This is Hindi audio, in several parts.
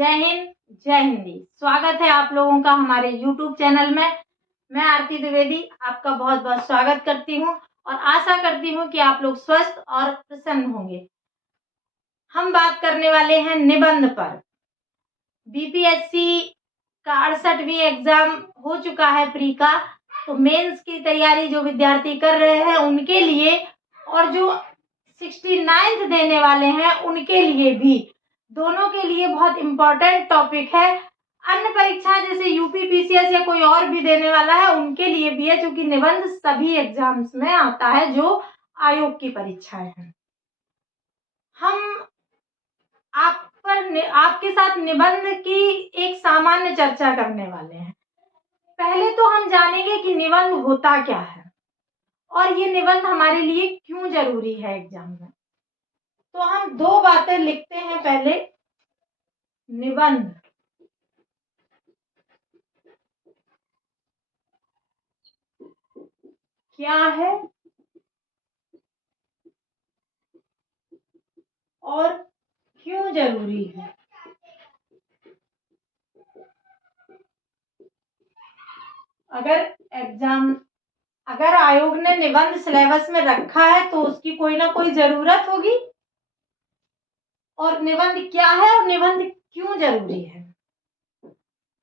जय हिंद, जय हिंदी। स्वागत है आप लोगों का हमारे YouTube चैनल में। मैं आरती द्विवेदी आपका बहुत बहुत स्वागत करती हूं और आशा करती हूं कि आप लोग स्वस्थ और प्रसन्न होंगे। हम बात करने वाले हैं निबंध पर। बीपीएससी का 68वीं एग्जाम हो चुका है प्री का, तो मेंस की तैयारी जो विद्यार्थी कर रहे हैं उनके लिए और जो 69th देने वाले हैं उनके लिए भी, दोनों के लिए बहुत इम्पोर्टेंट टॉपिक है। अन्य परीक्षा जैसे यूपी पीसीएस या कोई और भी देने वाला है उनके लिए भी है, क्योंकि निबंध सभी एग्जाम्स में आता है जो आयोग की परीक्षाएं हैं। हम आपके साथ निबंध की एक सामान्य चर्चा करने वाले हैं। पहले तो हम जानेंगे कि निबंध होता क्या है और ये निबंध हमारे लिए क्यों जरूरी है एग्जाम में। तो हम दो बातें लिखते हैं। पहले निबंध क्या है और क्यों जरूरी है। अगर आयोग ने निबंध सिलेबस में रखा है तो उसकी कोई ना कोई जरूरत होगी। और निबंध क्या है और निबंध क्यों जरूरी है।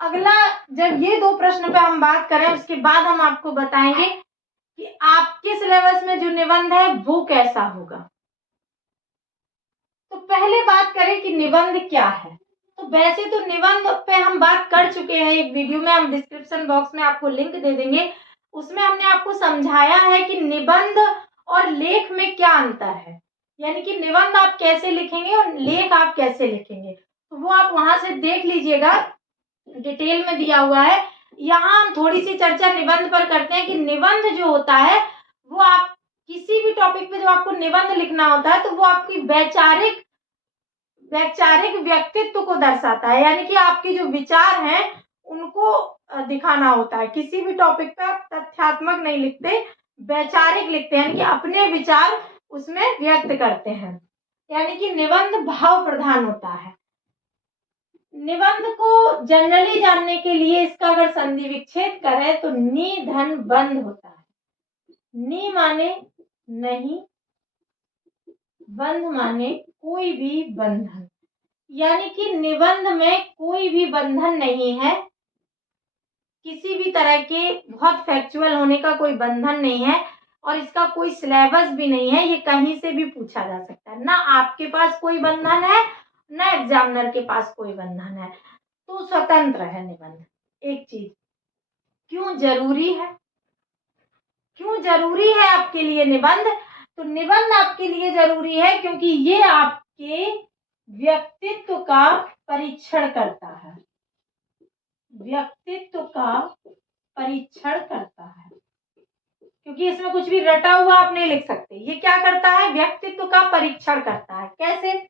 अगला, जब ये दो प्रश्न पे हम बात करें उसके बाद हम आपको बताएंगे कि आपके सिलेबस में जो निबंध है वो कैसा होगा। तो पहले बात करें कि निबंध क्या है। तो वैसे तो निबंध पे हम बात कर चुके हैं एक वीडियो में, हम डिस्क्रिप्शन बॉक्स में आपको लिंक दे देंगे। उसमें हमने आपको समझाया है कि निबंध और लेख में क्या अंतर है, यानी कि निबंध आप कैसे लिखेंगे और लेख आप कैसे लिखेंगे। तो वो आप वहां से देख लीजिएगा, डिटेल में दिया हुआ है। यहाँ हम थोड़ी सी चर्चा निबंध पर करते हैं कि निबंध जो होता है वो आप किसी भी टॉपिक पे जब आपको निबंध लिखना होता है तो वो आपकी वैचारिक व्यक्तित्व को दर्शाता है, यानी कि आपके जो विचार हैं उनको दिखाना होता है। किसी भी टॉपिक पे आप तथ्यात्मक नहीं लिखते, वैचारिक लिखते हैं, यानी कि अपने विचार उसमें व्यक्त करते हैं, यानी कि निबंध भाव प्रधान होता है। निबंध को जनरली जानने के लिए इसका अगर संधि विच्छेद करें तो नि धन बंध होता है। नि माने नहीं, बंध माने कोई भी बंधन, यानी कि निबंध में कोई भी बंधन नहीं है। किसी भी तरह के बहुत फैक्चुअल होने का कोई बंधन नहीं है और इसका कोई सिलेबस भी नहीं है। ये कहीं से भी पूछा जा सकता है, ना आपके पास कोई बंधन है ना एग्जामिनर के पास कोई बंधन है, तो स्वतंत्र है निबंध। एक चीज क्यों जरूरी है, क्यों जरूरी है आपके लिए निबंध। तो निबंध आपके लिए जरूरी है क्योंकि ये आपके व्यक्तित्व का परीक्षण करता है, व्यक्तित्व का परीक्षण करता है, क्योंकि इसमें कुछ भी रटा हुआ आप नहीं लिख सकते। ये क्या करता है, व्यक्तित्व का परीक्षण करता है। कैसे,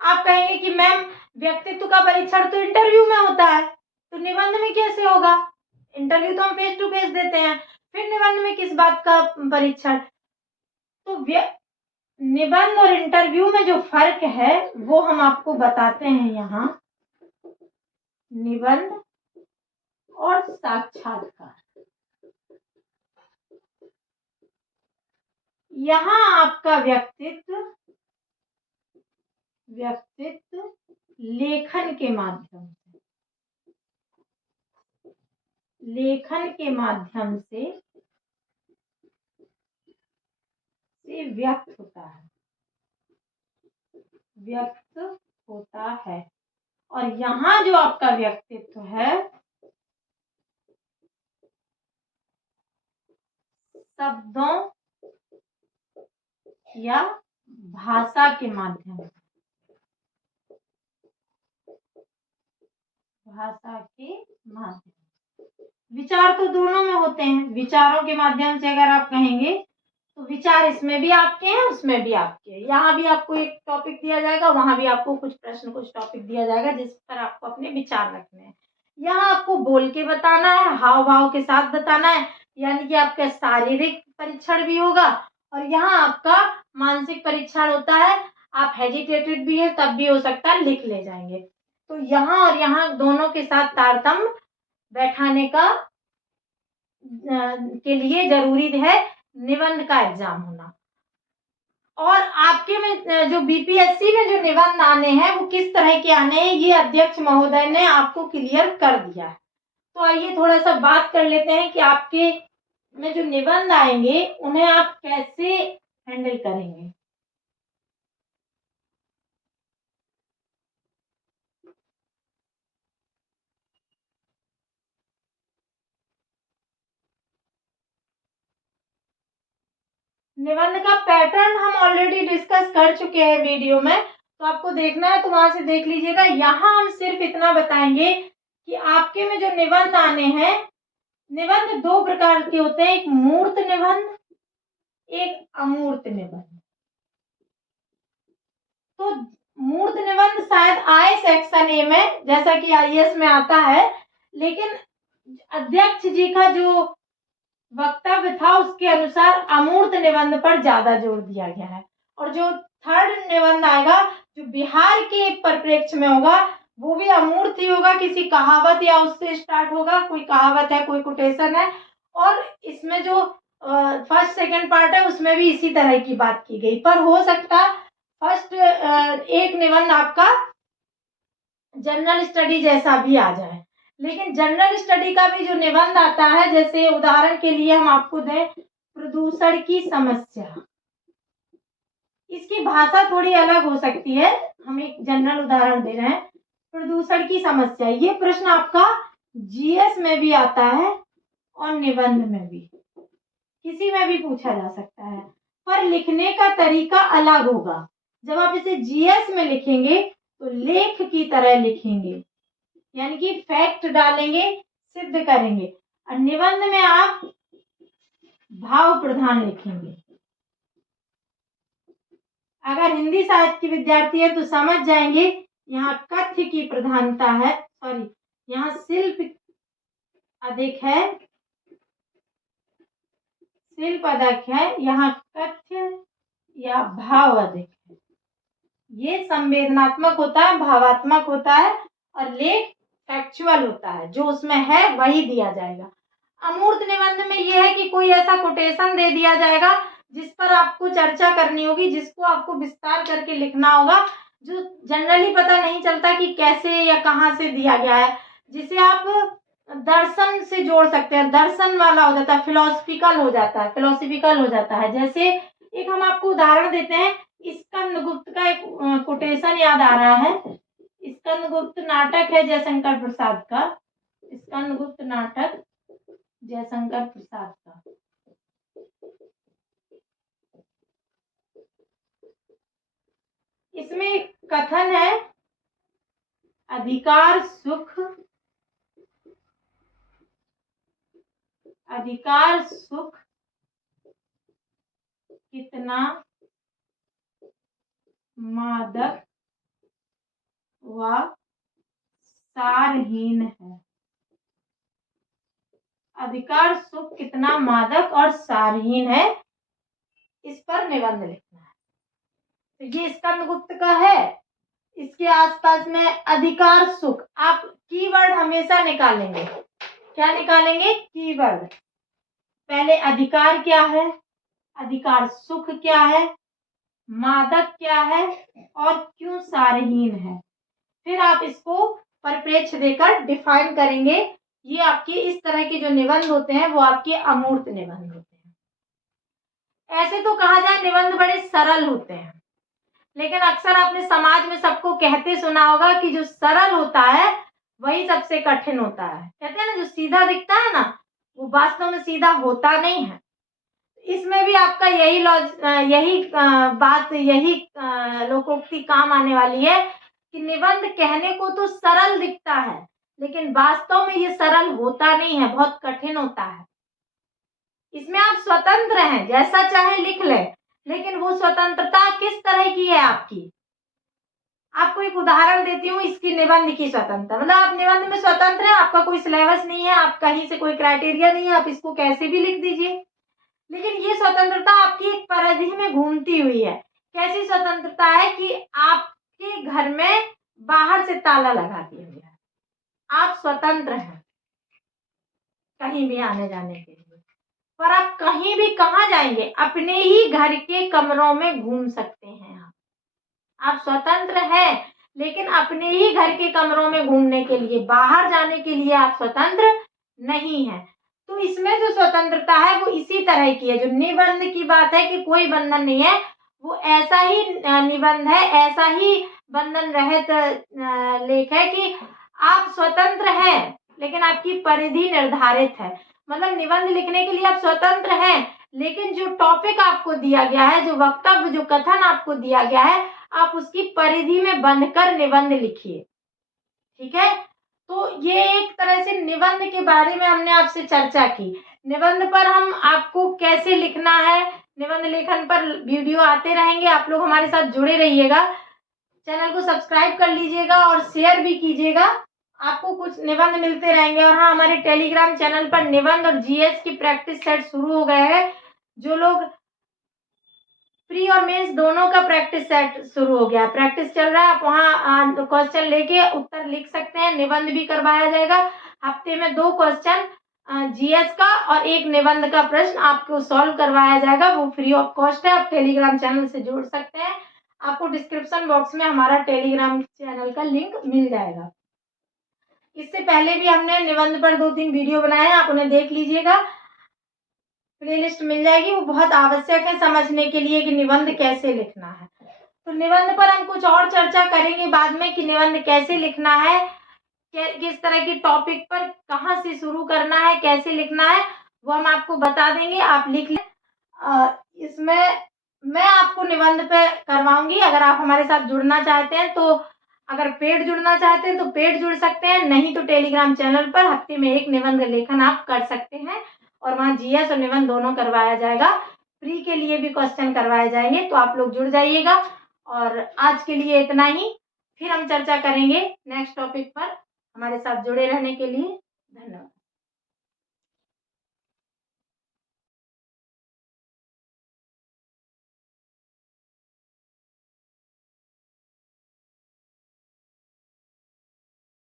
आप कहेंगे कि मैम व्यक्तित्व का परीक्षण तो इंटरव्यू में होता है, तो निबंध में कैसे होगा। इंटरव्यू तो हम फेस टू फेस देते हैं, फिर निबंध में किस बात का परीक्षण। तो निबंध और इंटरव्यू में जो फर्क है वो हम आपको बताते हैं यहाँ। निबंध और साक्षात्कार, यहाँ आपका व्यक्तित्व लेखन के माध्यम से व्यक्त होता है। और यहाँ जो आपका व्यक्तित्व है शब्दों या भाषा के माध्यम से, विचार तो दोनों में होते हैं। विचारों के माध्यम से अगर आप कहेंगे तो विचार इसमें भी आपके हैं उसमें भी आपके हैं। यहाँ भी आपको एक टॉपिक दिया जाएगा, वहां भी आपको कुछ प्रश्न कुछ टॉपिक दिया जाएगा जिस पर आपको अपने विचार रखने हैं। यहाँ आपको बोल के बताना है, हाव भाव के साथ बताना है, यानी कि आपका शारीरिक परीक्षण भी होगा और यहाँ आपका मानसिक परीक्षण होता है। आप हेजिटेटेड भी है तब भी हो सकता है लिख ले जाएंगे। तो यहाँ और यहाँ दोनों के साथ तारतम्य बैठाने का के लिए जरूरी है निबंध का एग्जाम होना। और आपके में जो बीपीएससी में जो निबंध आने हैं वो किस तरह के आने हैं, ये अध्यक्ष महोदय ने आपको क्लियर कर दिया है। तो आइए थोड़ा सा बात कर लेते हैं कि आपके में जो निबंध आएंगे उन्हें आप कैसे हैंडल करेंगे। निबंध का पैटर्न हम ऑलरेडी डिस्कस कर चुके हैं वीडियो में, तो आपको देखना है तो वहां से देख लीजिएगा। यहाँ हम सिर्फ इतना बताएंगे कि आपके में जो निबंध आने हैं, निबंध दो प्रकार के होते हैं, एक मूर्त निबंध, एक अमूर्त निबंध। तो मूर्त निबंध शायद आए सेक्शन ए में, जैसा कि आईएएस में आता है, लेकिन अध्यक्ष जी का जो वक्तव्य था उसके अनुसार अमूर्त निबंध पर ज्यादा जोर दिया गया है। और जो थर्ड निबंध आएगा जो बिहार के परिप्रेक्ष्य में होगा वो भी अमूर्त ही होगा, किसी कहावत या उससे स्टार्ट होगा, कोई कहावत है, कोई कोटेशन है। और इसमें जो फर्स्ट सेकंड पार्ट है उसमें भी इसी तरह की बात की गई, पर हो सकता फर्स्ट एक निबंध आपका जनरल स्टडी जैसा भी आ जाए। लेकिन जनरल स्टडी का भी जो निबंध आता है, जैसे उदाहरण के लिए हम आपको दें प्रदूषण की समस्या, इसकी भाषा थोड़ी अलग हो सकती है, हम एक जनरल उदाहरण दे रहे हैं। प्रदूषण की समस्या, ये प्रश्न आपका जीएस में भी आता है और निबंध में भी, किसी में भी पूछा जा सकता है, पर लिखने का तरीका अलग होगा। जब आप इसे जीएस में लिखेंगे तो लेख की तरह लिखेंगे, यानी कि फैक्ट डालेंगे, सिद्ध करेंगे। और निबंध में आप भाव प्रधान लिखेंगे। अगर हिंदी साहित्य के विद्यार्थी है तो समझ जाएंगे यहाँ कथ्य की प्रधानता है, सॉरी यहाँ शिल्प अधिक है, शिल्प अधिक है, यहाँ कथ्य या भाव अधिक है। ये संवेदनात्मक होता है, भावात्मक होता है, और लेख फैक्चुअल होता है, जो उसमें है वही दिया जाएगा। अमूर्त निबंध में यह है कि कोई ऐसा कोटेशन दे दिया जाएगा जिस पर आपको चर्चा करनी होगी, जिसको आपको विस्तार करके लिखना होगा, जो जनरली पता नहीं चलता कि कैसे या कहाँ से दिया गया है, जिसे आप दर्शन से जोड़ सकते हैं, दर्शन वाला हो जाता है, फिलोसफिकल हो जाता है, फिलोसफिकल हो जाता है। जैसे एक हम आपको उदाहरण देते हैं, स्कंदगुप्त का एक कोटेशन याद आ रहा है। स्कंदगुप्त नाटक है जयशंकर प्रसाद का, स्कंदगुप्त नाटक जयशंकर प्रसाद का। इसमें कथन है अधिकार सुख कितना मादक व सारहीन है। अधिकार सुख कितना मादक और सारहीन है, इस पर निबंध लिखना है। तो ये स्कंदगुप्त का है। इसके आसपास में अधिकार सुख, आप कीवर्ड हमेशा निकालेंगे। क्या निकालेंगे? कीवर्ड। पहले अधिकार क्या है, अधिकार सुख क्या है, मादक क्या है और क्यों सारहीन है। फिर आप इसको परिप्रेक्ष्य देकर डिफाइन करेंगे। ये आपके इस तरह के जो निबंध होते हैं वो आपके अमूर्त निबंध होते हैं। ऐसे तो कहा जाए निबंध बड़े सरल होते हैं, लेकिन अक्सर आपने समाज में सबको कहते सुना होगा कि जो सरल होता है वही सबसे कठिन होता है। कहते हैं ना, जो सीधा दिखता है ना वो वास्तव में सीधा होता नहीं है। इसमें भी आपका यही बात, यही लोकोक्ति काम आने वाली है कि निबंध कहने को तो सरल दिखता है, लेकिन वास्तव में ये सरल होता नहीं है, बहुत कठिन होता है। इसमें आप स्वतंत्र हैं, जैसा चाहे लिख लें, लेकिन वो स्वतंत्रता किस तरह की है आपकी। आपको एक उदाहरण देती हूँ इसकी निबंध की स्वतंत्रता। मतलब आप निबंध में स्वतंत्र हैं, आपका कोई सिलेबस नहीं है, आप कहीं से कोई क्राइटेरिया नहीं है, आप इसको कैसे भी लिख दीजिए। लेकिन ये स्वतंत्रता आपकी एक परिधि में घूमती हुई है। कैसी स्वतंत्रता है कि आपके घर में बाहर से ताला लगा दिया गया है। आप स्वतंत्र हैं कहीं भी आने जाने के लिए, पर आप कहीं भी कहाँ जाएंगे, अपने ही घर के कमरों में घूम सकते हैं। आप स्वतंत्र हैं, लेकिन अपने ही घर के कमरों में घूमने के लिए, बाहर जाने के लिए आप स्वतंत्र नहीं हैं। तो इसमें जो स्वतंत्रता है वो इसी तरह की है। जो निबंध की बात है कि कोई बंधन नहीं है, वो ऐसा ही निबंध है, ऐसा ही बंधन रहित लेख है कि आप स्वतंत्र हैं, लेकिन आपकी परिधि निर्धारित है। मतलब निबंध लिखने के लिए आप स्वतंत्र हैं, लेकिन जो टॉपिक आपको दिया गया है, जो वक्तव्य, जो कथन आपको दिया गया है, आप उसकी परिधि में बंधकर निबंध लिखिए। ठीक है, तो ये एक तरह से निबंध के बारे में हमने आपसे चर्चा की। निबंध पर हम आपको कैसे लिखना है, निबंध लेखन पर वीडियो आते रहेंगे, आप लोग हमारे साथ जुड़े रहिएगा। चैनल को सब्सक्राइब कर लीजिएगा और शेयर भी कीजिएगा, आपको कुछ निबंध मिलते रहेंगे। और हाँ, हमारे टेलीग्राम चैनल पर निबंध और जीएस की प्रैक्टिस सेट शुरू हो गए हैं। जो लोग प्री और मेंस दोनों का प्रैक्टिस सेट शुरू हो गया, प्रैक्टिस चल रहा है। आप वहाँ क्वेश्चन लेके उत्तर लिख सकते हैं, निबंध भी करवाया जाएगा। हफ्ते में 2 क्वेश्चन जीएस का और 1 निबंध का प्रश्न आपको सॉल्व करवाया जाएगा, वो फ्री ऑफ कॉस्ट है। आप टेलीग्राम चैनल से जुड़ सकते हैं, आपको डिस्क्रिप्शन बॉक्स में हमारा टेलीग्राम चैनल का लिंक मिल जाएगा। इससे पहले भी हमने निबंध पर 2-3 वीडियो बनाए हैं, आप उन्हें देख लीजिएगा, प्लेलिस्ट मिल जाएगी। वो बहुत आवश्यक है समझने के लिए कि निबंध कैसे लिखना है। तो निबंध पर हम कुछ और चर्चा करेंगे बाद में कि निबंध कैसे लिखना है, किस तरह की टॉपिक पर कहाँ से शुरू करना है, कैसे लिखना है, वो हम आपको बता देंगे। आप लिख लें। इसमें मैं आपको निबंध पे करवाऊंगी। अगर आप हमारे साथ जुड़ना चाहते हैं तो, अगर पेड जुड़ना चाहते हैं तो पेड जुड़ सकते हैं, नहीं तो टेलीग्राम चैनल पर हफ्ते में 1 निबंध लेखन आप कर सकते हैं और वहाँ जीएस और निबंध दोनों करवाया जाएगा। फ्री के लिए भी क्वेश्चन करवाए जाएंगे, तो आप लोग जुड़ जाइएगा। और आज के लिए इतना ही, फिर हम चर्चा करेंगे नेक्स्ट टॉपिक पर। हमारे साथ जुड़े रहने के लिए धन्यवाद।